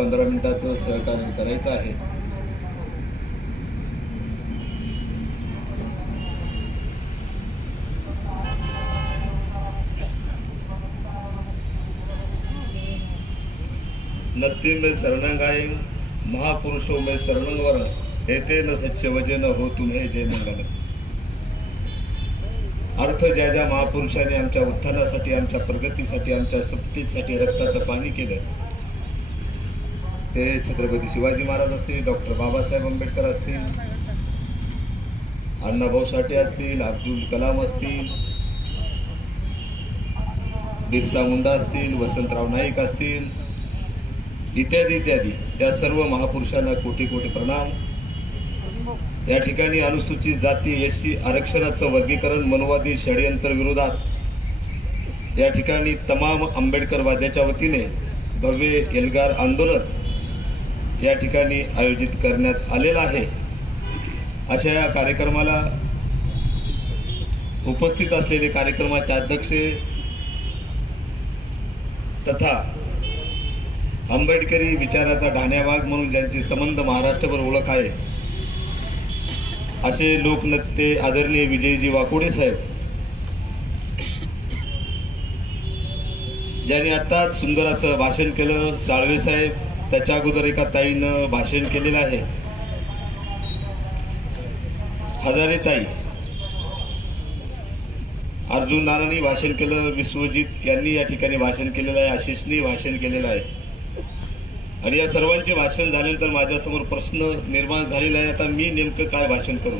15 मिनिटाचं सहकार्य करायचं आहे। नत्ति में शरणंगाई महापुरुषों में शरणंवर हेते न सच्चे वचन हो तुम्हे जय मंगल। अर्थ ज्या ज्या महापुरुषांनी आमच्या उत्थानासाठी, आमच्या प्रगतीसाठी, आमच्या सत्तेसाठी रक्ताचं पाणी केलं ते छत्रपती शिवाजी महाराज असतील, डॉक्टर बाबासाहेब आंबेडकर असतील, अण्णाभाऊ साठे असतील, अब्दुल कलाम असतील, बिरसा मुंडा असतील, वसंतराव नाईक असतील, इत्यादी इत्यादी त्या सर्व महापुरुषांना कोटी कोटी प्रणाम। या ठिकाणी अनुसूचित जाती एससी आरक्षणाचं वर्गीकरण मनोवादी षडयंत्र विरोधात या ठिकाणी तमाम आंबेडकरवाद्याच्या वतीने भव्य एल्गार आंदोलन या ठिकाणी आयोजित करण्यात आलेलं आहे। अशा या कार्यक्रमाला उपस्थित असलेले कार्यक्रमाचे अध्यक्ष तथा आंबेडकरी विचाराचा ढाण्यावाग म्हणून ज्यांची संबंध महाराष्ट्रभर ओळख आहे असे लोकनेते आदरणीय विजयजी वाकोडे साहेब, ज्यांनी आताच सुंदर असं भाषण केलं, साळवे साहेब, त्याच्या अगोदर एका ताईनं भाषण केलेलं आहे, हजारे ताई, अर्जुन नानांनी भाषण केलं, विश्वजित यांनी या ठिकाणी भाषण केलेलं आहे, आशिषनी भाषण केलेलं आहे। आणि या सर्वांचे भाषण झाल्यानंतर माझ्यासमोर प्रश्न निर्माण झालेला आहे, आता मी नेमकं काय भाषण करू।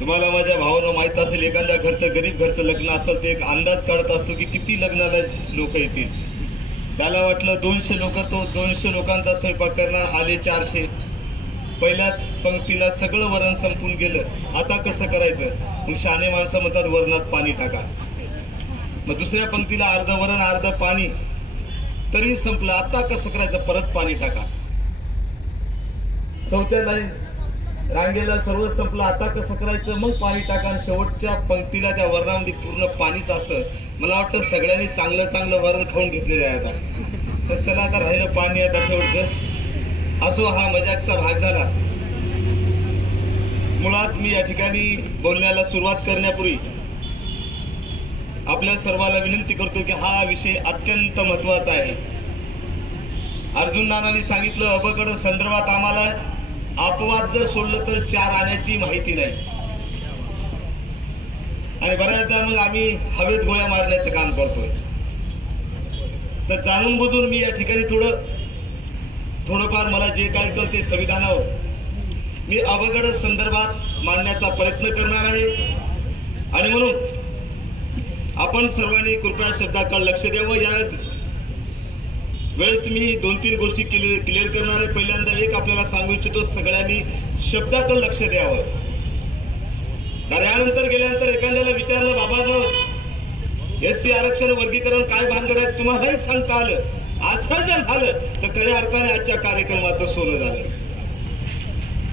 तुम्हाला माझ्या भावानं माहित असेल, एखाद्या घरचं गरीब घरचं लग्न असेल तर एक अंदाज काढत असतो की किती लग्नाला लोक येतील। त्याला वाटलं 200 लोक, तो 200 लोकांचा स्वयंपाक करणार, आले 400। पहिल्याच पंक्तीला सगळं वरण संपून गेलं, आता कसं करायचं? मग शहाणे माणसं म्हणतात वरणात पाणी टाका। मग दुसऱ्या पंक्तीला अर्ध वरण अर्ध पाणी, तरी संपलं, आता कसं करायचं? परत पाणी टाका। चौथ्या लाईन रांगेला सर्व संपलं, आता कसं करायचं? मग पाणी टाका। आणि शेवटच्या पंक्तीला त्या वरणामध्ये पूर्ण पाणीच असतं। मला वाटतं सगळ्यांनी चांगलं चांगलं वरण खाऊन घेतलेलं आहे आता, तर चला आता राहिलं पाणी आहे शेवटचं। असो, हा मजाकचा भाग झाला। मुळात मी या ठिकाणी बोलण्याला सुरुवात करण्यापूर्वी आपल्या सर्वांना विनंती करतो की हा विषय अत्यंत महत्वाचा आहे। अर्जुन नानांनी सांगितलं, अबगड संदर्भात आम्हाला अपवाद जर सोडलं तर 4 आण्याची माहिती नाही, आणि बऱ्याचदा मग आम्ही हवेत गोळ्या मारण्याचं काम करतोय। तर जाणून बुजून मी या ठिकाणी थोडंफार मला जे काय कळते संविधानावर मी अबगड संदर्भात मांडण्याचा प्रयत्न करणार आहे। आणि म्हणून आपण सर्वांनी कृपया शब्दाकडे लक्ष द्यावं। या वेळेस मी 2-3 गोष्टी क्लिअर करणार आहे। पहिल्यांदा एक आपल्याला सांगू इच्छितो, सगळ्यांनी शब्दाकडे लक्ष द्यावं। कारण यानंतर गेल्यानंतर एखाद्याला विचारलं, बाबा एससी आरक्षण वर्गीकरण काय भानगड आहे, तुम्हालाही सांगता आलं, असं जर झालं तर खऱ्या अर्थाने आजच्या कार्यक्रमाचं सोनं झालं।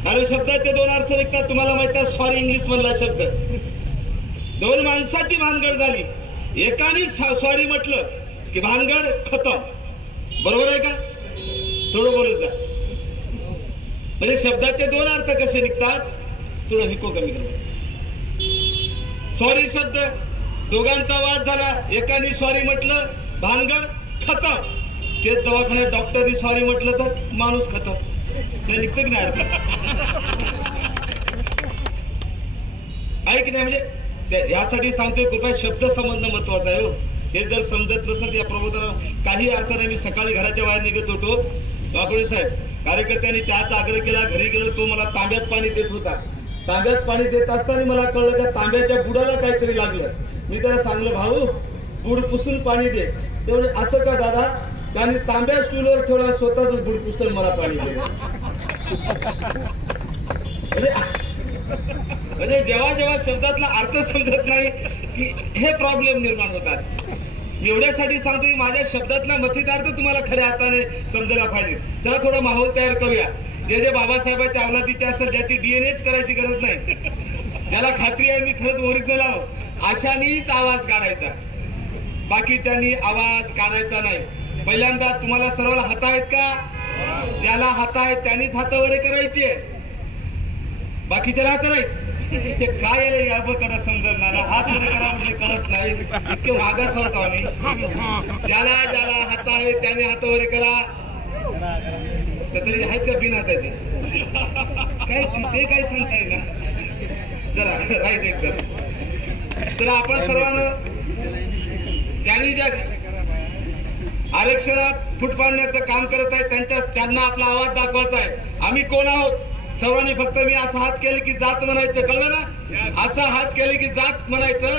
कारण शब्दाचे 2 अर्थ निघतात, तुम्हाला माहिती आहे, सॉरी इंग्लिश मधला शब्द, 2 माणसाची भानगड झाली, एकाने सॉरी म्हटलं की भानगड खतम। बरोबर आहे का? थोडं बोलत जा। म्हणजे शब्दाचे 2 अर्थ कसे निघतात, थोडं हिको कमी करा। सॉरी शब्द, दोघांचा वाद झाला, एकाने सॉरी म्हटलं, भानगड खतम। तेच दवाखान्यात डॉक्टरनी सॉरी म्हटलं तर माणूस खतम, निघतं की नाही? ऐक नाही, म्हणजे यासाठी सांगतोय, कृपया शब्द संबंध महत्वाचा आहे। हे जर समजत नसेल या प्रबोधनाला काही अर्थ नाही। मी सकाळी घराच्या बाहेर निघत होतो, वाकोडे साहेब कार्यकर्त्यांनी चहाचा आग्रह केला, घरी गेलो, तो मला तांब्यात पाणी देत होता। तांब्यात पाणी देत असताना मला कळलं त्या तांब्याच्या बुडाला काहीतरी लागलं। मी त्याला सांगलं, भाऊ बुड पुसून पाणी दे। तेवढे असं का दादा? त्यांनी तांब्या स्टूलवर ठेवला, स्वतःच बुड पुसून मला पाणी दिलं। म्हणजे जेव्हा जेव्हा शब्दातला अर्थ समजत नाही की हे प्रॉब्लेम निर्माण होतात। एवढ्यासाठी सांगतो की माझ्या शब्दातला मथितार्थ तुम्हाला खऱ्या अर्थाने समजायला पाहिजे। चला थोडा माहोल तयार करूया। जे बाबासाहेबांच्या अवलादीचे असेल, ज्याची डीएनएच करायची गरज नाही, त्याला खात्री आहे मी खरंच ओरिजिनल आहो, अशानीच आवाज काढायचा, बाकीच्यांनी आवाज काढायचा नाही। पहिल्यांदा तुम्हाला सर्वांना हात आहेत का? ज्याला हात आहेत त्यांनीच हात वर करायचे, बाकीचे हात नाहीत. ते काय आहे याकडे समजणार, हात वर करा म्हणजे कळत नाही, इतके मागास होतो आम्ही. ज्याला ज्याला हात आहे त्याने हात वर करा. तरी आहेत का बिन हाताचे? काय ते काय सांगता येईल. चला राईट एकदम. तर आपण सर्वांना ज्यांनी ज्या आरक्षणात फूट पाडण्याचं काम करत आहे त्यांना आपला आवाज दाखवायचा आहे. आम्ही कोण आहोत? सर्वांनी फक्त मी असा हात केले की जात म्हणायचं, कळलं ना? असा हात केले की जात म्हणायचं.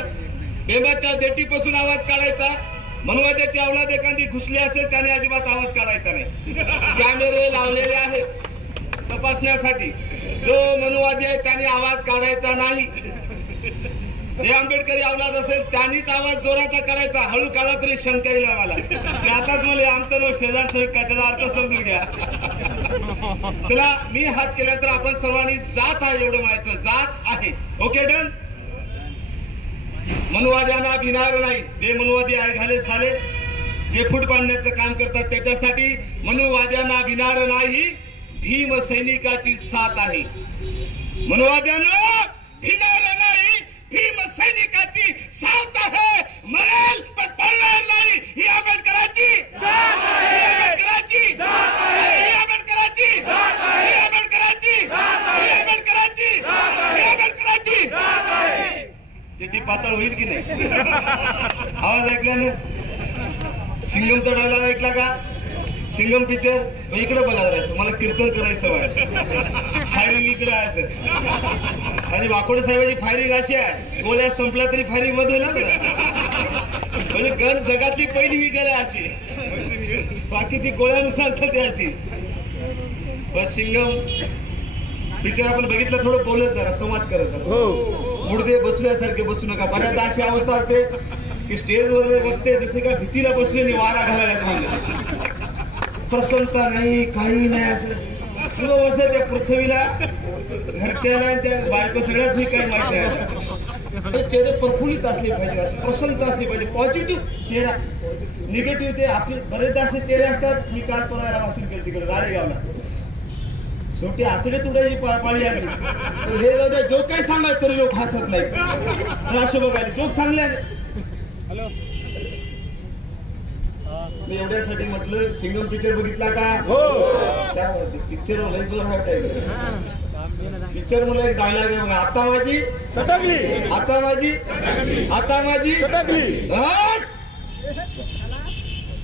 बेंबाच्या देठीपासून आवाज काढायचा. मनुवाद्याची अवलाद एखादी घुसली असेल त्याने अजिबात आवाज काढायचा नाही. कॅमेरे लावलेले आहेत तपासण्यासाठी. जो मनुवादी आहे त्याने आवाज काढायचा नाही. जे आंबेडकरी अवलाद असेल त्यांनीच आवाज जोराचा करायचा. हळू काढला तरी शंका येईल आम्हाला. आताच मला आमचं नाव शेजारचं काय, त्याचा अर्थ समजून घ्या. तुला मी हात केल्यानंतर आपण सर्वांनी जात आहे एवढं म्हणायचं. जात आहे. Okay done. मनुवाद्यांना भिणार नाही. जे मनुवादी घाले साले जे फूट पाडण्याचं काम करतात त्याच्यासाठी मनुवाद्यांना भिणार नाही. भीम सैनिकाची साथ आहे. मनुवाद्यांना भिणार नाही. भीम सैनिकाची साथ आहे. मरेल पण पडणार नाही. ही आंबेडकरांची, ही आंबेडकरांची, ही आंबेडकरांची, ही आंबेडकरांची, ही आंबेडकरांची, ही आंबेडकरांची. चिठ्ठी पातळ होईल की नाही? आवाज ऐकला ना? सिंगमचा डायलॉग ऐकला का? सिंगम पिक्चर इकडे बघा राहायचं. मला कीर्तन करायचं वाय फायरिंग इकडे आहे. आणि वाकोडे साहेबांची फायरिंग अशी आहे, गोळ्या संपल्या तरी फायरिंग मध्ये ना म्हणजे गन जगातली पहिली ही गल अशी. बाकी ती गोळ्यानुसार ते अशी. पण सिंगम पिक्चर आपण बघितलं, थोडं बोलत जरा संवाद करत मुडदे बसल्यासारखे बसू नका. बऱ्याचदा अशी अवस्था असते की स्टेजवर बघते जसे का भीतीला बसलेली वारा घालायला. प्रसन्नता नाही, काही नाही. असं तुला वजन त्या पृथ्वीला घरच्याला त्या बायको सगळ्याच मी काही माहिती आहे. चेहरे प्रफुल्लित असले पाहिजे, असं प्रसन्नता असली पाहिजे. पॉझिटिव्ह चेहरा. निगेटिव्ह ते आपले बरेचदा असे चेहरे असतात. मी काल परायला भाषण केलं तिकडे राळेगावला. शेवटी आतडे तुडायची पाळी आली. तर हे जाऊ द्या, जोक काही सांगाय तरी लोक हसत नाही. असे बघायला जोक सांगल्याने. हॅलो, मी एवढ्यासाठी म्हटलं सिंगम पिक्चर बघितला का? त्या पिक्चर लय जोर आहे. पिक्चर मला एक डायलॉग आहे बघा. आता माझी सटकली, आता माझी, आता माझी सटकली.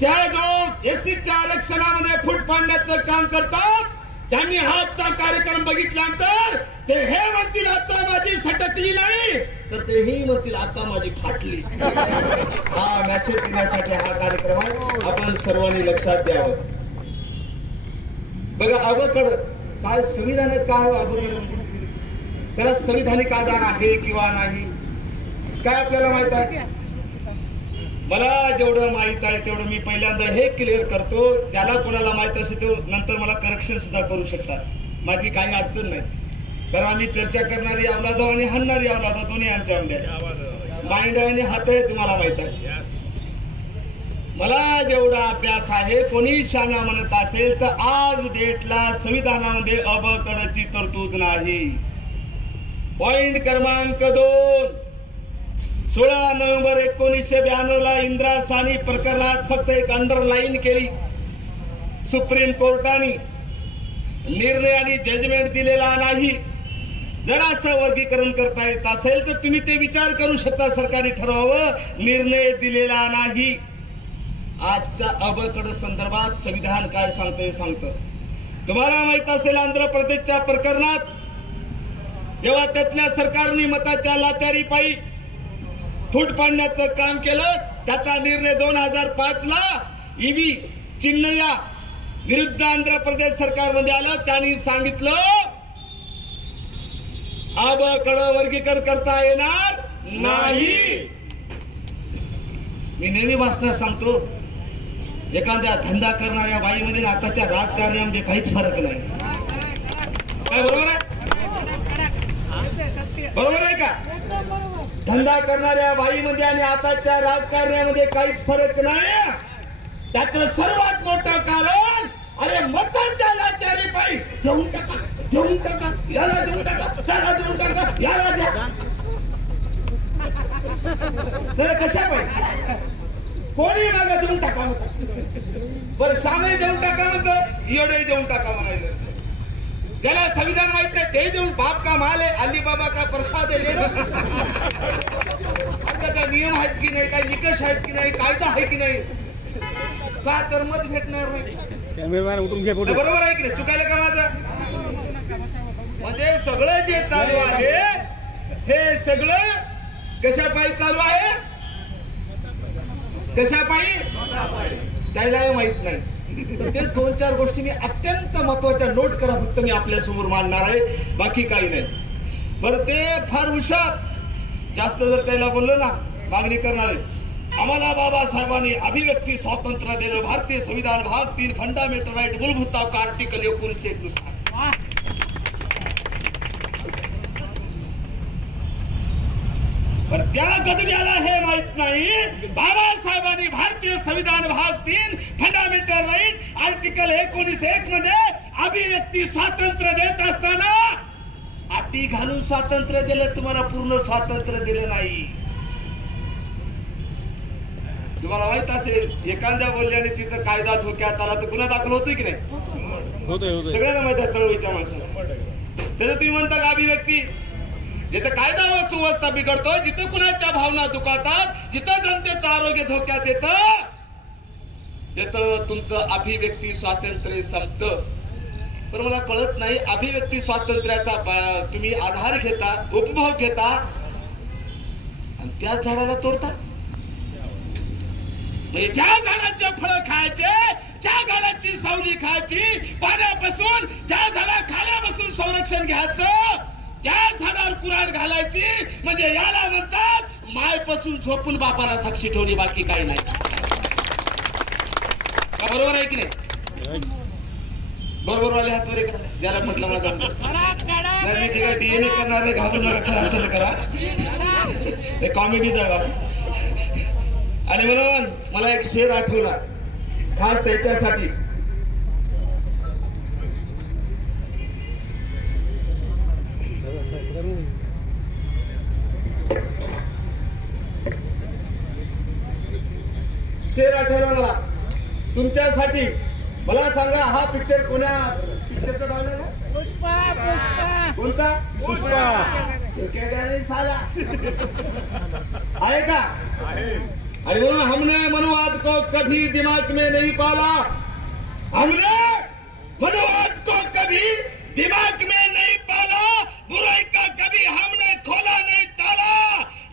त्या जो एससीच्या आरक्षणामध्ये फूट पाडण्याचं काम करतात त्यांनी हातचा कार्यक्रम बघितल्यानंतर ते हे म्हणतील आता माझी सटकली नाही, तर तेही म्हणतील आता माझी फाटली. हा मॅसेज देण्यासाठी हा कार्यक्रम आहे. आपण सर्वांनी लक्षात द्यावं. बघा अबकड काय संविधान काय अबकड, त्याला संविधानिक आधार आहे किंवा नाही काय आपल्याला माहित आहे? मला जेवढं माहित आहे तेवढं मी पहिल्यांदा हे क्लिअर करतो. ज्याला कोणाला माहित असेल तो नंतर मला करेक्शन सुद्धा करू शकतात. माझी काही अडचण नाही. कारण आम्ही चर्चा करणारी अवलाद आणि हाणणारी अवलाद दोन्ही आमच्यामध्ये माइंड आणि हात आहे, तुम्हाला माहित आहे. मला जेवढा अभ्यास आहे, कोणी शाना म्हणत असेल तर आज डेटला संविधानामध्ये अबकडची तरतूद नाही. पॉइंट क्रमांक 2, 16 नोव्हेंबर 1992 ला इंदिरा सानी प्रकरणात फक्त एक अंडरलाईन केली. सुप्रीम कोर्टाने निर्णय आणि जजमेंट दिलेला नाही. जर असं वर्गीकरण करता येत असेल तर तुम्ही ते विचार करू शकता. सरकारी ठरावावर निर्णय दिलेला नाही. आजच्या अबकड संदर्भात संविधान काय सांगतं हे सांगतं. तुम्हाला माहित असेल आंध्र प्रदेशच्या प्रकरणात जेव्हा त्यातल्या सरकारने मताच्या लाचारी पायी फूट पाडण्याचं काम केलं, त्याचा निर्णय 2005 ला ईव्ही चिन्नया विरुद्ध आंध्र प्रदेश सरकारमध्ये आलं. त्यांनी सांगितलं अबकडं वर्गीकरण करता येणार नाही. मी नेहमी भाषणात सांगतो, एखाद्या धंदा करणाऱ्या बाईमध्ये आताच्या राजकारण्यामध्ये काहीच फरक नाही. काय बरोबर आहे? बरोबर आहे का? धंदा करणाऱ्या बाईमध्ये आणि आताच्या राजकारण्यामध्ये काहीच फरक नाही. त्याचं सर्वात मोठं कारण अरे मतांच्या लाचारी पायी देऊन टाका याला देऊन टाका त्याला देऊन टाका याला द्या कशा पाहिजे कोणी मागे देऊन टाका म्हणतात बरं शामही देऊन टाका म्हणतो येडही देऊन टाका म्हणायचं ज्याला संविधान माहित नाही ते देऊन बाप का माल आहे अलीबाबा का प्रसाद आहे त्याचा नियम आहेत की नाही काही निकष आहेत की नाही कायदा आहे की नाही का तर मत भेटणार नाही बरोबर आहे की नाही चुकायला का माझं म्हणजे सगळं जे चालू आहे हे सगळं कशापायी चालू आहे कशापायी त्याला माहित नाही ते 2-4 गोष्टी मी अत्यंत महत्वाच्या नोट करा फक्त मी आपल्या समोर मांडणार आहे बाकी काही नाही बरं ते फार हुशार जास्त जर त्याला बोललो ना मागणी करणारे आम्हाला बाबासाहेबांनी अभिव्यक्ती स्वातंत्र्य दिलं भारतीय संविधान भाग 3 फंडामेंटल राईट मूलभूत हक्क आर्टिकल 19 नुसार पण त्या गदड्याला हे माहित नाही बाबासाहेबांनी भारतीय संविधान भाग 3 फंडामेंटल राईट आर्टिकल 19(1) मध्ये अभिव्यक्ती स्वातंत्र्य देत असताना अटी घालून स्वातंत्र्य दिलं तुम्हाला पूर्ण स्वातंत्र्य दिलं नाही तुम्हाला माहित असेल एखाद्या बोलल्याने तिथं कायदा धोक्यात आला तर गुन्हा दाखल होतोय की नाही होतोय सगळ्यांना माहित आहे चळवळीच्या माणसाला त्याचं तुम्ही म्हणता का अभिव्यक्ती जिथं कायदा व सुव्यवस्था बिघडतो जिथं कुणाच्या भावना दुखावतात जिथं जनतेचं आरोग्य धोक्यात येतं तिथं तुमचं अभिव्यक्ती स्वातंत्र्य संपतं पण मला कळत नाही अभिव्यक्ती स्वातंत्र्याचा तुम्ही आधार घेता उपभोग घेता आणि त्या झाडाला तोडता ज्या झाडाचे फळ खायचे ज्या झाडाची सावली खायची पाण्यापासून ज्या झाडा खाल्यापासून संरक्षण घ्यायचं त्या झाडावर कुऱ्हाड घालायची म्हणजे याला म्हणतात मायपासून झोपून बापाला साक्षी ठेवली बाकी काही नाही का बरोबर आहे की नाही बरोबर वाले हात वर करा ज्याला म्हटलं माझा मी जे काय डीएनए करणार नाही घाबरू नका खरं असं करा हे कॉमेडीच आहे बाबा आणि म्हणून मला एक शेर आठवला खास त्याच्यासाठी शेर आठवला मला तुमच्यासाठी मला सांगा हा पिक्चर कोण्या पिक्चरचा डावला ना पुष्पा कोणता पुष्पा साला आहे का आणि म्हणून हमने मनुवाद को कभी दिमाग में नहीं पाला हमने मनुवाद को कभी दिमाग में नहीं पाला बुराई का कभी हमने खोला नहीं ताला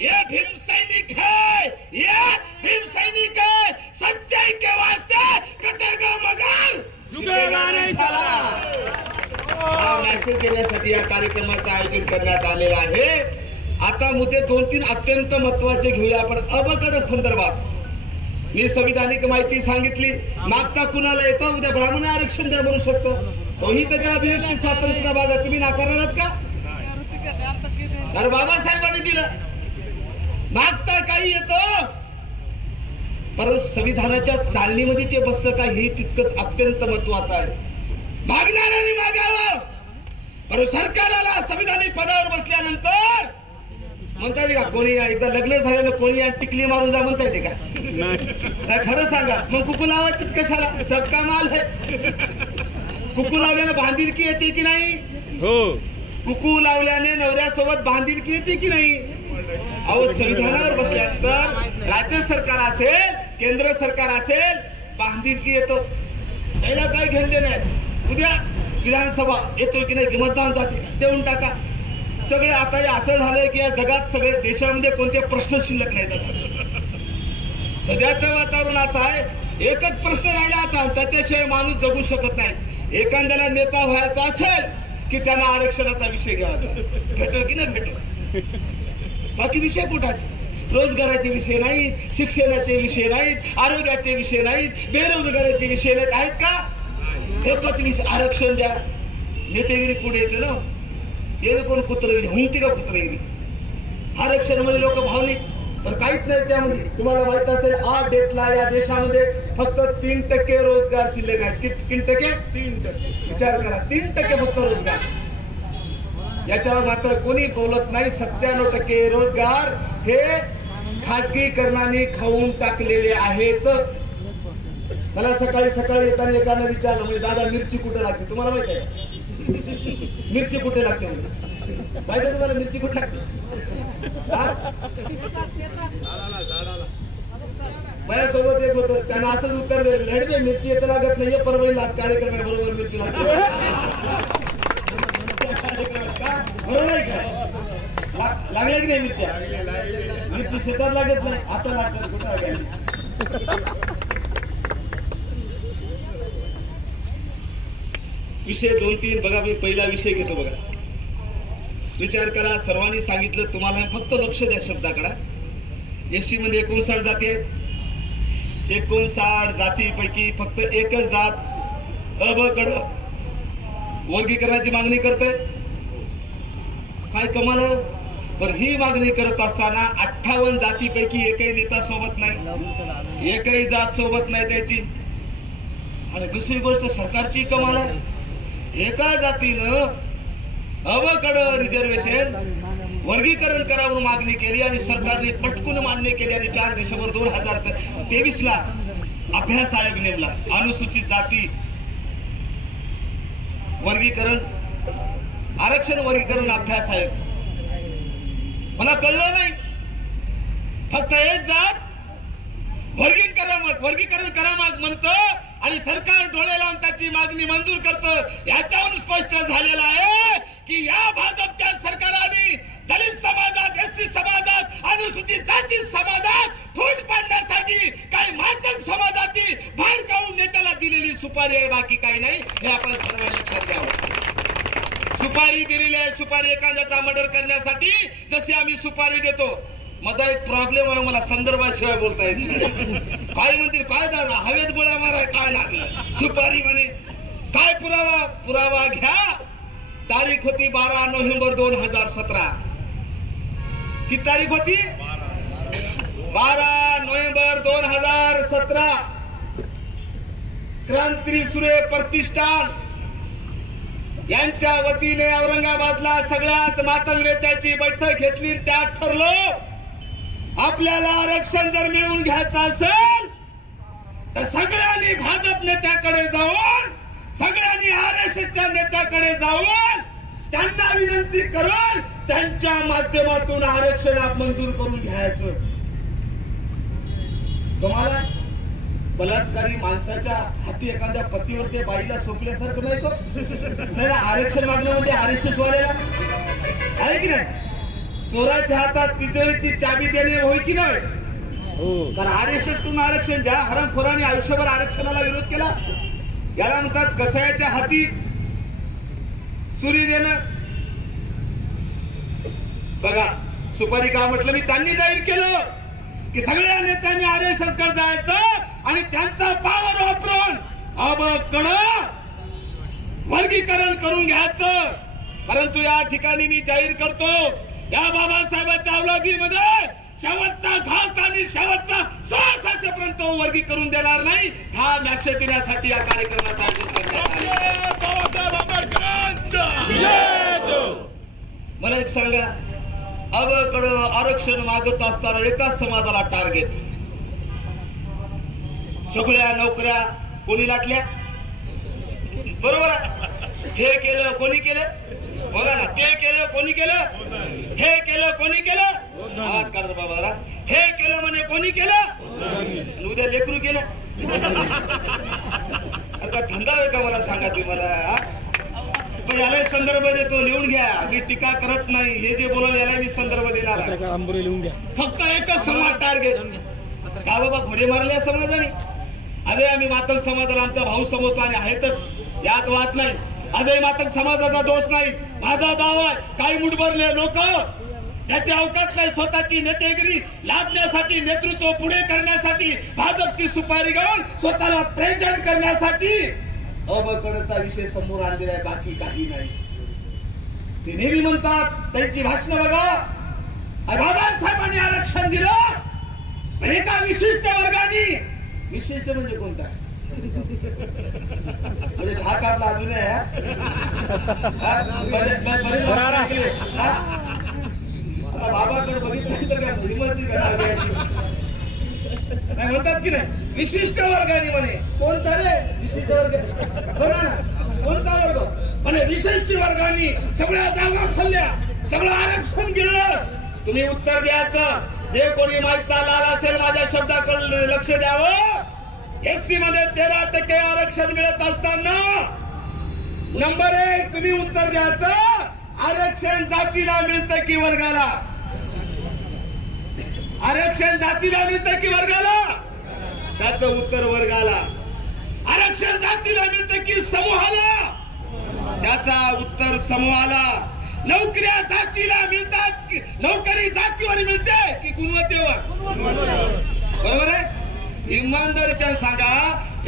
ये भीम सैनिक है ये भीम सैनिक है सच्चाई के वास्ते कटेगा मगर झुकेगा नहीं साला हा मेसेज देण्यासाठी या कार्यक्रमाचं आयोजन करण्यात आलेलं आहे आता मुद्दे 2-3 अत्यंत महत्वाचे घेऊया आपण अबकड संदर्भात मी संविधानिक माहिती सांगितली मागता कुणाला येतं उद्या ब्राह्मण आरक्षण द्या म्हणू शकतो तोही त्याच्या अभिव्यक्ती स्वातंत्र्य भागात तुम्ही नाकारणार आहात का अरे बाबासाहेबांनी दिलं मागता काही येतो परत संविधानाच्या चालणीमध्ये ते बसतं का हे तितकंच अत्यंत महत्वाचं आहे मागणाऱ्यांनी मागावं परत सरकारला संविधानिक पदावर बसल्यानंतर म्हणता येते का कोणी एकदा लग्न झालेलं कोणी टिकली मारून जा म्हणता येते का नाही खरं सांगा मग कुकू लावायचं कशाला सबका माल आहे कुकू लावल्यानं बांधिलकी येते की नाही हो कुकू लावल्याने नवऱ्यासोबत बांधिलकी येते की नाही अहो संविधानावर बसल्यानंतर राज्य सरकार असेल केंद्र सरकार असेल बांधिलकी येतो त्याला काय घेणं देणं आहे उद्या विधानसभा येतो की नाही मतदान जाते देऊन टाका सगळे आता असं झालंय की या जगात सगळे देशामध्ये कोणते प्रश्न शिल्लक नाहीत सध्याचं वातावरण असं आहे एकच प्रश्न राहिला आता त्याच्याशिवाय माणूस जगू शकत नाही एखाद्याला नेता व्हायचा असेल की त्यांना आरक्षणाचा विषय घ्यावा भेटो की नाही भेटो बाकी विषय कुठाचे रोजगाराचे विषय नाहीत शिक्षणाचे विषय नाहीत आरोग्याचे विषय नाहीत बेरोजगाराचे विषय नाहीत आहेत का एकच विषय आरक्षण द्या नेतेगिरी पुढे येते ना येणे कोण कुत्रगिरी हुंगती का कुत्रगिरी आरक्षण मध्ये लोक भावनिक पण काहीच नाही त्यामध्ये तुम्हाला माहित असेल 8 डेटला या देशामध्ये फक्त 3% रोजगार शिल्लक आहे. किती टक्के? 3%. विचार करा, 3% फक्त रोजगार. याच्यावर मात्र कोणी बोलत नाही. 97% रोजगार हे खाजगीकरणाने खाऊन टाकलेले आहेत. मला सकाळी सकाळी येताना विचारलं, म्हणजे दादा मिरची कुठे लागते तुम्हाला माहित आहे का? मिरची कुठे लागते म्हणजे माहित आहे तुम्हाला? मिरची कुठे लागते? माझ्यासोबत एक होतं, त्यांना असंच उत्तर दिलं, मिरची येतं लागत नाहीये, परभणीला आज कार्यक्रम आहे, बरोबर मिरची लागते. बरोबर आहे का? लागल्या की नाही मिरच्या? मिरची शेतात लागत नाही, आता लागतात. कुठं आहे? विषय 2-3 बघा. मी पहिला विषय घेतो बघा. विचार करा, सर्वांनी सांगितलं तुम्हाला, फक्त लक्ष द्या शब्दाकडे. एसटी मध्ये 59 जाती आहेत. 59 जातीपैकी फक्त एकच जात अ ब कड वर्गीकरणाची मागणी करते. काय कमाल. पण ही मागणी करत असताना 58 जातीपैकी एकही नेता सोबत नाही, एकही जात सोबत नाही त्याची. आणि दुसरी गोष्ट सरकारची कमाल आहे, एका जातीनं अवकड रिझर्वेशन वर्गीकरण करा म्हणून मागणी केली आणि सरकारने पटकून मान्य केली. आणि 4 डिसेंबर 2023 ला अभ्यास आयोग नेमला, अनुसूचित जाती वर्गीकरण आरक्षण वर्गीकरण अभ्यास आयोग. मला कळलं नाही, फक्त एक जात वर्गीकरण करा म्हणतं आणि सरकार डोळे लावून त्याची मागणी मंजूर करतं. याच्यावरून स्पष्ट झालेलं आहे की या भाजपच्या सरकारने दलित समाजात, एसटी समाजात, अनुसूचित जाती समाजात फूट पाडण्यासाठी काही मातंग समाजातील भाडकाऊ नेत्याला दिलेली सुपारी आहे, बाकी काही नाही. हे आपण सर्वांनी लक्षात घ्यावं. सुपारी दिलेली आहे. सुपारी एखाद्याचा मर्डर करण्यासाठी जशी आम्ही सुपारी देतो. माझा एक प्रॉब्लेम आहे, मला संदर्भाशिवाय बोलता येत नाही. काय म्हणतील, काय दादा हवेत गोळ्या माराय काय लागलं, सुपारी म्हणे. काय पुरावा? पुरावा घ्या. तारीख होती 12 नोव्हेंबर 2017. किती तारीख होती? 12 नोव्हेंबर 2017. क्रांती सूर्य प्रतिष्ठान यांच्या वतीने औरंगाबादला सगळ्याच मातंग नेत्याची बैठक घेतली. त्यात ठरलं, आपल्याला आरक्षण जर मिळवून घ्यायचं असेल तर सगळ्यांनी भाजप नेत्याकडे जाऊन, सगळ्यांनी आरएसएसच्या नेत्याकडे जाऊन त्यांना विनंती करून त्यांच्या माध्यमातून आरक्षण मंजूर करून घ्यायचं. तुम्हाला बलात्कारी माणसाच्या हाती एखाद्या पतीवर ते बाईला सोपल्यासारखं नाही का? नाही, आरक्षण मागण्यामध्ये आरएसएस वाल्याला आहे की नाही? चोराच्या हातात तिजोरीची चाबी देणे होय की नाही? कारण आरएसएस कडून आरक्षण ज्या हरामखोरांनी आयुष्यभर आरक्षणाला विरोध केला याला म्हणतात कसायाच्या हाती सुरी देणं. बघा, सुपारी का म्हटलं मी, त्यांनी जाहीर केलं की सगळ्या नेत्यांनी आरएसएस कडे जायचं आणि त्यांचा पावर वापरून अबकड वर्गीकरण करून घ्यायचं. परंतु या ठिकाणी मी जाहीर करतो, या बाबासाहेबांच्या अवलादीमध्ये शेवटचा घास आणि शेवटचा श्वास असेपर्यंत वर्गी करून देणार नाही. हा मॅसेज देण्यासाठी या कार्यक्रमाचं आयोजन करण्यात आले. मला एक सांगा, अबकड आरक्षण मागत असताना एकाच समाजाला टार्गेट, सगळ्या नोकऱ्या कोणी लाटल्या? बरोबर आहे. हे केलं कोणी केलं? बोला ना. ते केलं कोणी केलं? हे केलं कोणी केलं? आवाज काढ बाबा जरा. हे केलं म्हणे कोणी केलं? उद्या लेकरू केलं. आता धंदा आहे का मला सांगा तुम्ही मला? याला संदर्भ देतो, लिहून घ्या. मी टीका करत नाही, हे जे बोलवलं याला मी संदर्भ देणार आहे. फक्त एकच समाज टार्गेट. का बाबा घोडे मारले या समाजाने? अरे आम्ही मातंग समाजाला आमचा भाऊ समजतो आणि आहेतच, यात वाद नाही. आजही मातंग समाजाचा दोष नाही. माझा दावा आहे, काही मुठभरले लोक ज्याची अवकाश नाही स्वतःची नेतेगिरी लादण्यासाठी, नेतृत्व पुढे करण्यासाठी, भाजपची सुपारी घेऊन स्वतःला प्रेझेंट करण्यासाठी अबकडचा विषय समोर आणलेला आहे, बाकी काही नाही. ते नेहमी म्हणतात, त्यांची भाषणं बघा, बाबासाहेबांनी आरक्षण दिलं पण एका विशिष्ट वर्गाने विशिष्ट म्हणजे कोणता? म्हणजे धाक आपला अजून आहे आता बाबाकडे बघितल्यानंतर काय हिंमत नाही म्हणतात की नाही विशिष्ट वर्गाने म्हणे. कोणता रे विशिष्ट वर्ग? कोणता वर्ग म्हणे? विशिष्ट वर्गाने सगळ्या जागा खाल्ल्या, सगळं आरक्षण गेलं. तुम्ही उत्तर द्यायचं. जे कोणी माहितीचा लाल असेल माझ्या शब्दाकडे लक्ष द्यावं. एससी मध्ये 13% आरक्षण मिळत असताना नंबर 1 तुम्ही उत्तर द्यायचं. आरक्षण जातीला मिळतं की वर्गाला? आरक्षण जातीला मिळतं की वर्गाला? त्याचं उत्तर वर्गाला. आरक्षण जातीला मिळतं की समूहाला? त्याचा उत्तर समूहाला. नोकऱ्या जातीला मिळतात, नोकरी जातीवर मिळते की गुणवत्तेवर? बरोबर आहे. इमानदारीच्या सांगा,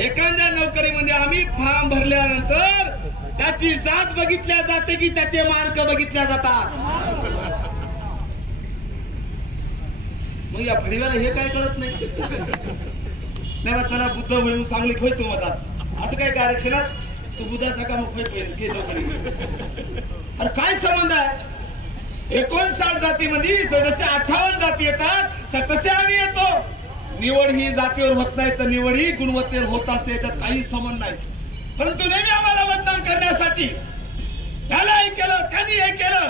एखाद्या नोकरीमध्ये आम्ही फॉर्म भरल्यानंतर त्याची जात बघितल्या जाते की त्याचे मार्क बघितल्या जातात? मग या फडीवाला हे काय कळत नाही. नाही चला बुद्ध म्हणून चांगली खोय तू मतात असं काय आरक्षणात? तू बुद्धाचा काम घे नोकरी. अरे काय संबंध आहे? 59 जातीमध्ये जसे 58 जाती येतात तसे आम्ही येतो. निवड ही जातीवर होत नाही तर निवड ही गुणवत्तेवर होत असते. याच्यात काही संबंध नाही. परंतु नेहमी आम्हाला मतदान करण्यासाठी त्याला हे केलं त्यांनी हे केलं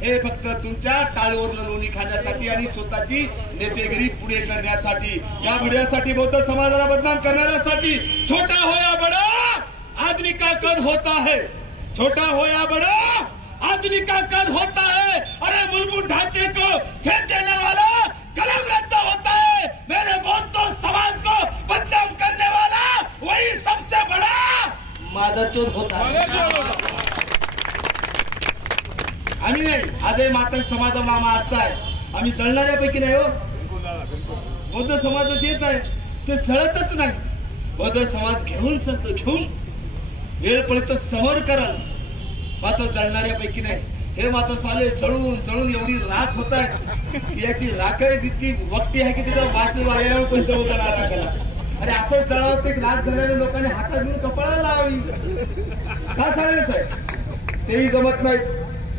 हे फक्त तुमच्या टाळीवरनं लोणी खाण्यासाठी आणि स्वतःची नेतेगिरी पुढे करण्यासाठी, या भड्यासाठी, बौद्ध समाजाला बदनाम करण्यासाठी. छोटा होया बडा आदमी का कद होता है, छोटा होया बड़ा आदमी का कद होता है. अरे मूलभूत ढांचे को छेद देने वाला कलम रद्द होता है. मेरे बौद्ध समाज को बदनाम करने वाला वही सबसे बड़ा मादरचोद होता है. आम्ही नाही आजही मातंग समाजाला आम्हा असताय. आम्ही जळणाऱ्यापैकी नाही हो. बौद्ध समाजाच येत आहे ते जळतच नाही. बौद्ध समाज घेऊन चालतो, घेऊन वेळ पडत समोर कराल. मात्र जळणाऱ्यापैकी नाही. हे मात्र साले जळून जळून एवढी राख होत आहे. याची राख इतकी वक्ती आहे की तिथं मासे वाऱ्यावर पण जळवता राखाला. अरे असंच जळावं ते राख झालेल्या लोकांनी हातात घेऊन कपाळाला लावावी. का सांगायचं आहे? तेही जमत नाहीत.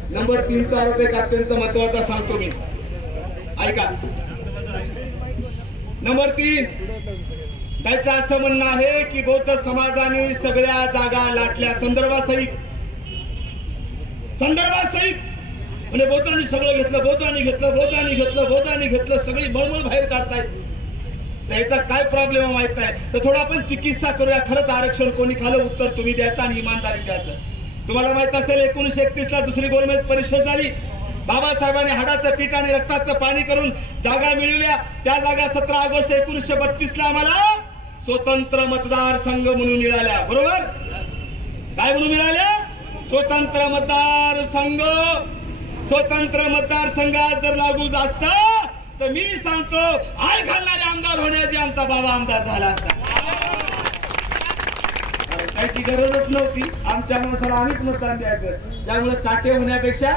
नंबर 3चा आरोप एक अत्यंत महत्वाचा सांगतो मी, ऐका. नंबर 3 त्याचं असं म्हणणं आहे की बौद्ध समाजाने सगळ्या जागा लाटल्या संदर्भासहित म्हणजे बौद्धांनी सगळं घेतलं, बौद्धांनी घेतलं सगळी बळबळ बाहेर काढतायत. त्याचा काय प्रॉब्लेम माहित नाही तर थोडा आपण चिकित्सा करूया. खरंच आरक्षण कोणी खाल्लं? उत्तर तुम्ही द्यायचं आणि इमानदारी द्यायचं. तुम्हाला माहित असेल 1931 ला दुसरी गोलमेज परिषद झाली. बाबासाहेबांनी हाडाचं पीठ आणि रक्ताचं पाणी करून जागा मिळवल्या. त्या जागा 17 ऑगस्ट 1932 ला आम्हाला स्वतंत्र मतदारसंघ म्हणून मिळाल्या. बरोबर? काय म्हणून मिळाल्या? स्वतंत्र मतदारसंघ. स्वतंत्र मतदारसंघात जर लागू असता तर मी सांगतो आळ घालणारे आमदार होण्याची आमचा बाबा आमदार झाला असता. त्याची गरजच नव्हती. आमच्या माणसाला आम्हीच मतदान द्यायचं. ज्यामुळे चाटे होण्यापेक्षा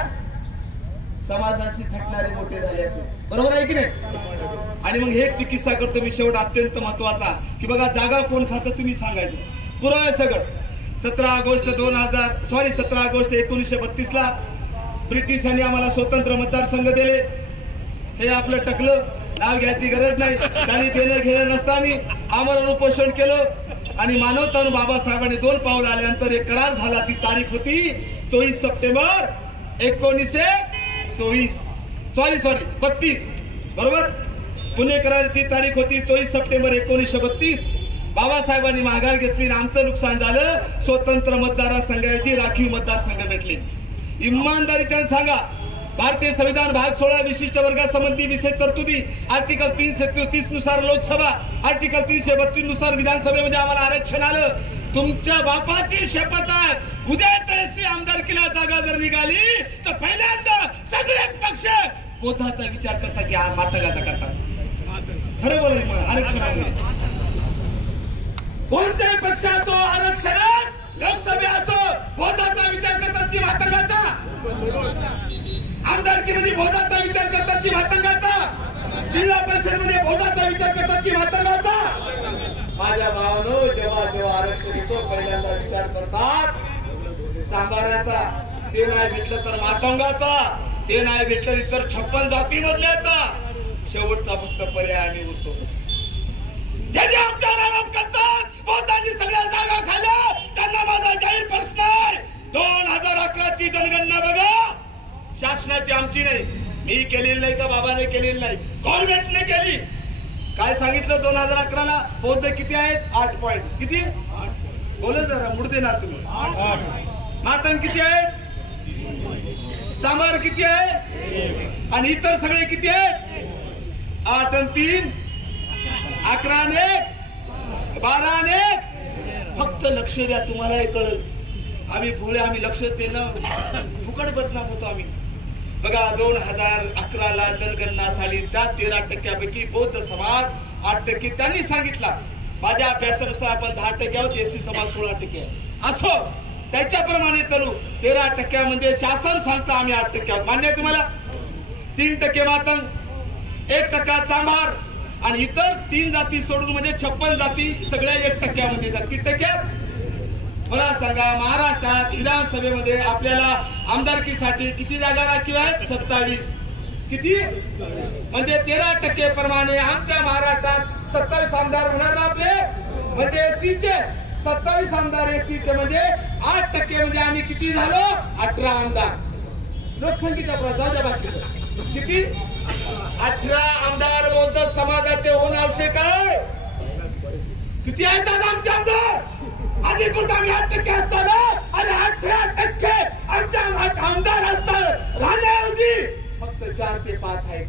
समाजाशी झटणारे मोठे झाले असते. बरोबर आहे की नाही? आणि मग हे चिकित्सा करतो मी शेवट अत्यंत महत्वाचा की बघा जागा कोण खातं तुम्ही सांगायचं. पुरावे सगळं 17 ऑगस्ट 1932 ला ब्रिटिशांनी आम्हाला स्वतंत्र मतदारसंघ दिले. हे आपलं टकलं, नाव घ्यायची गरज नाही. त्यांनी देणं घेणं नसताना आम्हाला उपोषण केलं आणि मानवतानं बाबासाहेबांनी 2 पाऊल आल्यानंतर एक करार झाला. ती तारीख होती 24 सप्टेंबर 1932. बरोबर? पुणे कराराची तारीख होती 24 सप्टेंबर 1932. बाबासाहेबांनी माघार घेतली आणि आमचं नुकसान झालं. स्वतंत्र मतदारसंघाची राखीव मतदारसंघ भेटले. इमानदारीच्या सांगा, भारतीय संविधान भाग 16 विशिष्ट वर्गासंबंधी विशेष तरतुदी, आर्टिकल 330 नुसार लोकसभा, आर्टिकल 332 नुसार विधानसभेमध्ये आम्हाला आरक्षण आलं. तुमच्या बापाची शपथ आहे, उद्या तहसील आमदारकीला जागा जर निघाली तर पहिल्यांदा सगळेच पक्ष बौद्धाचा विचार करतात की मातंगाचा करतात. खरं बोल आरक्षणामध्ये कोणत्याही पक्ष असो, आरक्षणात लोकसभा असो, बौद्धाचा विचार करतात की मातंगाचा? आमदारकीमध्ये बौद्धाचा विचार करतात की मातंगाचा? जिल्हा परिषद मध्ये बौद्धाचा विचार करतात की मातंगाचा? माझ्या भावानो, जेव्हा जेव्हा आरक्षण येतो पहिल्यांदा विचार करतात सांबाराचा, ते नाही भेटलं तर मातंगाचा, ते नाही भेटलं तर 56 जाती मधल्याचा, शेवटचा फक्त पर्याय आम्ही उरतो. ज्यांनी आमच्यावर आरोप करतात बहुतांनी सगळ्या जागा खाल्या, त्यांना माझा जाहीर प्रश्न आहे. 2011 ची जनगणना बघा, शासनाची, आमची नाही, मी केलेली नाही का बाबाने केलेली नाही, गव्हर्नमेंटने केली. काय सांगितलं 2011 ला? बौद्ध किती आहेत? 8 पॉइंट. किती? बोला जरा, मुडदे ना तुम्ही. मातंग किती आहेत? चांभार किती आहे? आणि इतर सगळे किती आहेत? 8 आणि 3 11 आणि 1 12 आणि 1. फक्त लक्ष द्या, तुम्हाला हे कळलं. आम्ही भोळे, आम्ही लक्ष देणं फुकट बदनाम होतो आम्ही. बघा 2011 ला जनगणना झाली, त्या 13% बौद्ध समाज 8%. त्यांनी सांगितला, माझ्या अभ्यासानुसार आपण 10% आहोत, एसटी समाज 16% आहे. असो, त्याच्याप्रमाणे चालू. 13% शासन सांगतं आम्ही 8% आहोत. मान्य आहे तुम्हाला? 3% मातंग, 1% चांभार आणि इतर 3 जाती सोडून म्हणजे 56 जाती सगळ्या 1% येतात. किती टक्क्यात? मला सांगा, महाराष्ट्रात विधानसभेमध्ये आपल्याला आमदारकीसाठी किती जागा राखीव आहेत? 27. किती? म्हणजे 13% प्रमाणे आमच्या महाराष्ट्रात 27 आमदार होणार ना आपले, म्हणजे एससीचे 27 आमदार, एसटीचे म्हणजे 8%, म्हणजे आम्ही किती झालो? 18 आमदार. लोकसंख्येच्या प्रजाच्या बाकीचं किती? 18 आमदार बौद्ध समाजाचे होणं आवश्यक आहे. किती आहेत दादा आमचे आमदार? अधिकृत आम्ही 8% असताना आणि 18% आमच्या आमदार असतात राहण्याऐवजी फक्त 4 ते 5 आहेत.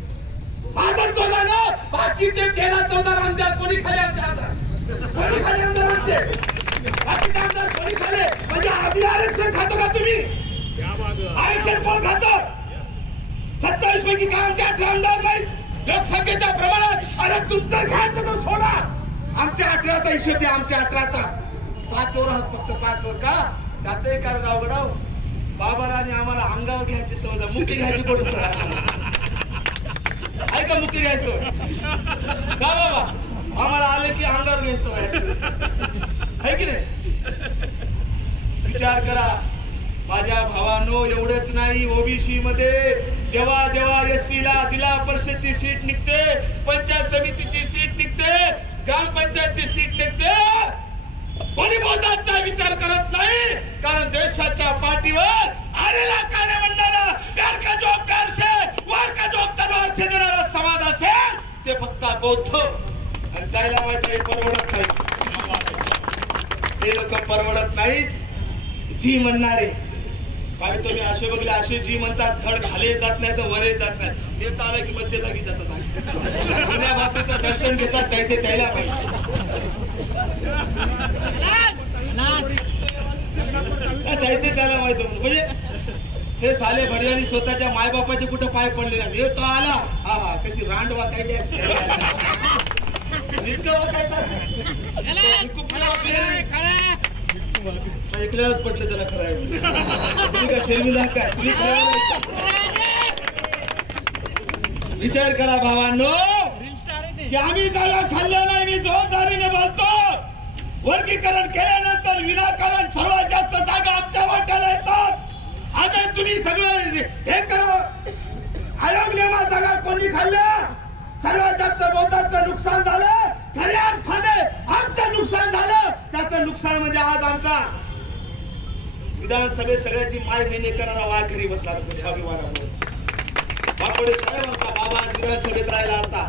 माझं 14 बाकीचे 13-14 आमदार कोणी खाले? आमचे आमदार कोणी खाले? आमदार आमचे बाकीचे आमदार कोणी खाले? म्हणजे आम्ही आरक्षण खातो का? तुम्ही आरक्षण कोण खातं? 27 पैकी काय आमचे 18 आमदार नाहीत लोकसंख्येच्या प्रमाणात? अरे तुमचं घ्यायचं तर सोडा, आमच्या 18चा हिशोब द्या. आमच्या 18चा 5 चोर आहोत, फक्त 5 चोर का? त्याचंही कारण अवघडाव. बाबाला आणि आम्हाला अंगावर घ्यायची सवय, मुक्की घ्यायची कोण सवय आहे का? मुक्की घ्यायचं का बाबा? आम्हाला आले की अंगावर घ्यायची सवय आहे की नाही? विचार करा माझ्या भावांनो. एवढंच नाही, ओबीसी मध्ये जेव्हा जेव्हा एससी ला जिल्हा परिषदची सीट निघते, पंचायत समितीची सीट निघते, ग्रामपंचायतची सीट निघते, कोणी बौद्धांचा विचार करत नाही. कारण देशाच्या पाठीवर आलेला कार्य म्हणणारा, प्यार का जो प्यार से, वार का जो तलवार से देणारा समाज असेल ते फक्त बौद्ध. आणि त्याला माहिती परवडत नाही, ते लोक परवडत नाहीत. जी म्हणणारे काय तुम्ही असे बघले, असे जी म्हणतात धड खाली जात नाही तर वरे जात नाही. नेता आला की मध्यभागी जातात. पुण्या बापीचं दर्शन घेतात, त्याचे त्याला माहिती. द्यायचे त्याला माहित. म्हणजे हे साले भडव्यानी स्वतःच्या मायबापाचे कुठं पाय पडले नाही. तो आला, हा हा, कशी रांड वाकायची इतकं वाकायचं ऐकल्यालाच पटलं त्याला. खरं आहे तुम्ही का शर्मिला काय? तुम्ही विचार करा भावांनो की आम्ही जागा खाल्ल्या नाही. मी जबाबदारीने बोलतो. वर्गीकरण केल्यानंतर विनाकारण सर्वात जास्त जागा आमच्या वाट्याला येतात. आता तुम्ही सगळं हे करा. आयोग नियमा जागा कोणी खाल्ल्या? सर्वात जास्त बौद्धांचं नुकसान झालं. खऱ्या अर्थाने आमचं नुकसान झालं. त्याचं नुकसान म्हणजे आज आमचा विधानसभेत सगळ्याची माय महिने करणारा वाघ घरी बसला स्वाभिमानामुळे. बापडे साहेब आमचा बाबा विधानसभेत राहिला असता.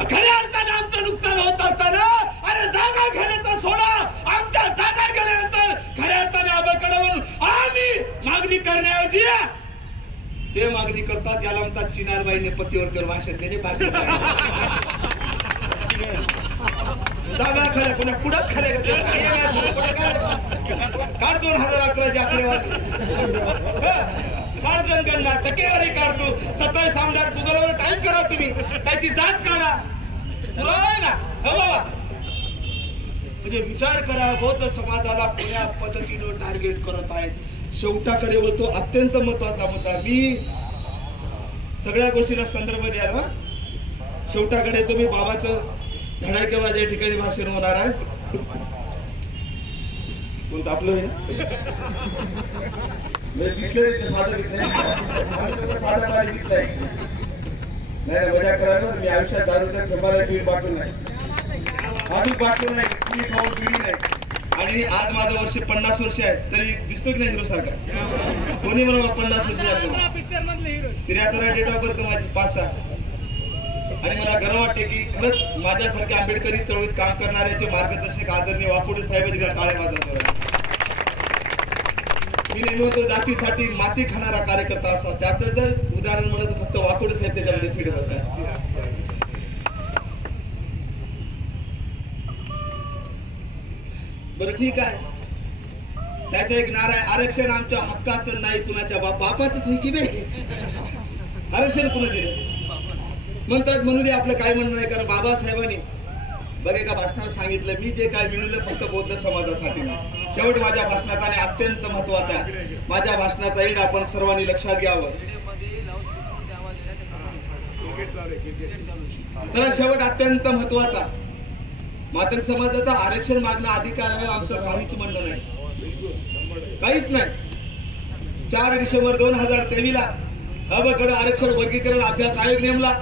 खऱ्या अर्थाने आमचं नुकसान होत असताना अरे जागा घेणं तर सोडा, आमच्या जागा गेल्यानंतर खऱ्या अर्थाने आबाकडे म्हणून आम्ही मागणी करण्याऐवजी ते मागणी करतात. याला म्हणतात चिनारबाईने पतीवर भाषण देणे. बाकी जागा खऱ्या पुन्हा कुडात खाल्या काढ 2011ची आकडेवारी काढ. जनगणना टक्केवारी काढतो. 27 आमदार गुगलवर टाईप करा तुम्ही, त्याची जात काढा ना. हो बाबा, म्हणजे विचार करा बौद्ध समाजाला कोण्या पद्धतीनं टार्गेट करत आहेत. शेवटाकडे बोलतो अत्यंत महत्वाचा मुद्दा. मी सगळ्या गोष्टीला संदर्भ द्याल. शेवटाकडे तुम्ही बाबाचं धडाकेबाज या ठिकाणी भाषण होणार आहे. कोणतं आपलं बिस्लरीचं साधं विकत नाही, साधं पाणी विकत नाही. मजा करायला मी आयुष्यात दारूच्या थंबाला पीठ बाटून नाही, अजून बाटून नाही, पीठ खाऊन पिढी नाही. आणि आज माझं वर्ष 50 वर्ष आहे तरी दिसतो की नाही हिरो सारखा. कोणी म्हणा 50 वर्ष झालं. 73 डेट ऑफ बर्थ माझी 5-6. आणि मला गर्व वाटते की खरंच माझ्यासारख्या आंबेडकरी चळवळीत काम करणाऱ्याचे मार्गदर्शक आदरणीय वाकोडे साहेब टाळे माझा. मी नेहमी म्हणतो जातीसाठी माती खाणारा कार्यकर्ता असा, त्याचं जर उदाहरण म्हणलं तर फक्त वाकोडे साहेब त्याच्यामध्ये फिट बसतात. बरं ठीक आहे, त्याचा एक नारा आहे, आरक्षण आमच्या हक्काचं नाही कुणाच्या बापाचंच होई की बे. आरक्षण कुणा दिलं म्हणतात म्हणू दे, आपलं काय म्हणणं नाही. कारण बाबासाहेबांनी बघ एका भाषणात सांगितलं, मी जे काय मिळवलं फक्त बौद्ध समाजासाठी नाही. शेवट माझ्या भाषणात आणि अत्यंत महत्वाचा माझ्या भाषणाचा ईड आपण सर्वांनी लक्षात घ्यावं. तर शेवट अत्यंत महत्वाचा, मातंग समाजाचा आरक्षण मागणं अधिकार आहे, आमचं काहीच म्हणणं नाही, काहीच नाही. 4 डिसेंबर 2023 ला अबकडे आरक्षण वर्गीकरण अभ्यास आयोग नेमला.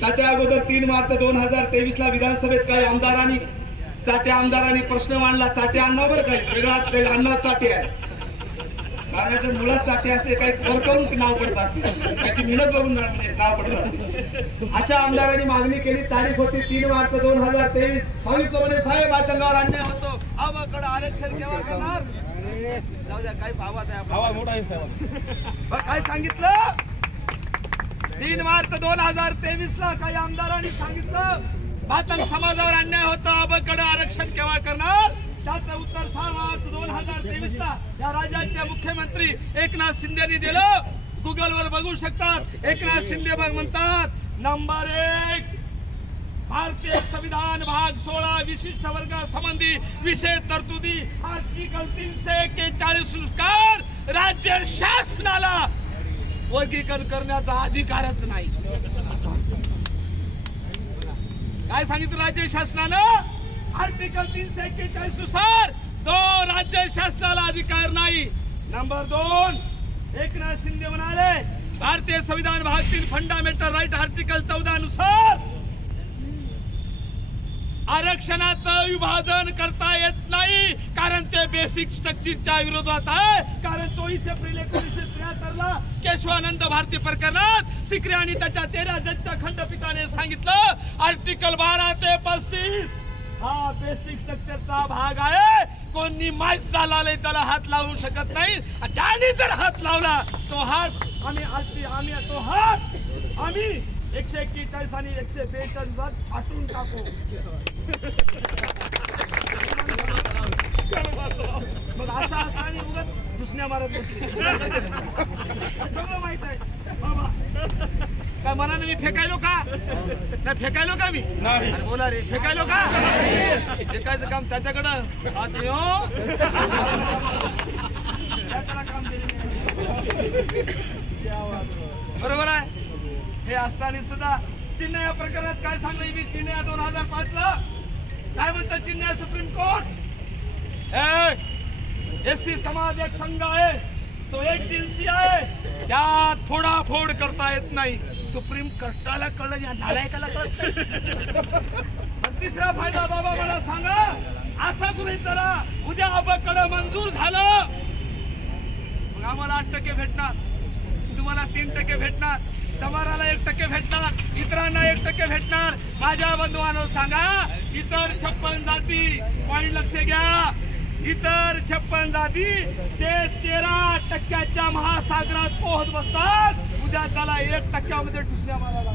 त्याच्या अगोदर 3 मार्च 2023 ला विधानसभेत काही आमदारांनी चाटे आमदारांनी प्रश्न मांडला. चाटे आडनाव बरं काही वेगळा आडनाव चाटे आहे, कारण मुळात चाटे असते, काही फरकावून नाव पडत असते, त्याची मेहनत बघून नाव पडत असते. अशा आमदारांनी मागणी केली. तारीख होती 3 मार्च 2023. सांगितलं म्हणे साहेब आतंकावर अन्याय होतो, अबकडे आरक्षण केव्हा करणार. जाऊ द्या, काही भावात आहे मोठा आहे साहेब. काय सांगितलं 3 मार्च 2023 ला काही आमदारांनी सांगितलं मातंग समाजावर अन्याय होता, अबकडे आरक्षण केव्हा करणार. त्याचं उत्तर 6 मार्च 2023 ला या राज्याचे मुख्यमंत्री एकनाथ शिंदेनी दिलं. गुगलवर बघू शकतात. एकनाथ शिंदे बघ म्हणतात, नंबर 1 भारतीय संविधान भाग 16 विशिष्ट वर्गासंबंधी विशेष तरतुदी आर्टिकल 341 नुसार राज्य शासनाला वर्गीकरण करण्याचा अधिकारच नाही. काय सांगितलं राज्य शासनानं. आर्टिकल 341 नुसार तो राज्य शासनाला अधिकार नाही. नंबर 2 एकनाथ शिंदे म्हणाले भारतीय संविधान भाग 3 फंडामेंटल राईट आर्टिकल 14 नुसार आरक्षणाचं विभाजन करता येत नाही, कारण ते बेसिक स्ट्रक्चरच्या विरोधात आहे. कारण 24 एप्रिल 1973 ला केशवानंद भारती प्रकरणात सिकरी आणि त्याच्या 13 जजच्या खंडपीठाने सांगितलं आर्टिकल 12 ते 35 हा बेसिक स्ट्रक्चरचा भाग आहे. कोणी माहीत झाला त्याला हात लावू शकत नाही. त्याने जर हात लावला तो हात आम्ही 141 आणि 142 वर फाटून टाकू. मग असा आणि उगाच दुसऱ्या मारत बसली. सगळं माहित आहे बाबा. काय मनाने मी फेकायलो का नाही, फेकायलो का मी बोला रे, फेकायलो का. फेकायचं काम त्याच्याकडं काम बरोबर आहे. हे असताना सुद्धा चिन्ह या प्रकरणात काय सांगलं मी. चिन्ह 2005 ला काय म्हणतात चिन्ह सुप्रीम कोर्ट. एससी समाज एक संघ आहे, तो एक जिन्सी आहे, त्यात फोडाफोड करता येत नाही. सुप्रीम कोर्टाला कळलं, या नालायकाला कळत नाही. तिसरा फायदा बाबा मला सांगा, असा गृहीत धरा उद्या अबकडे मंजूर झालं मग आम्हाला 8% भेटणार, तुम्हाला 3% भेटणार, समाराला 1% भेटणार, इतरांना 1% भेटणार. माझ्या बंधुवांनो सांगा, इतर 56 जाती पॉईंट लक्ष घ्या, इतर 56 जाती ते 13% महासागरात पोहत बसतात. उद्या त्याला 1% मध्ये ठुसल्या मारायला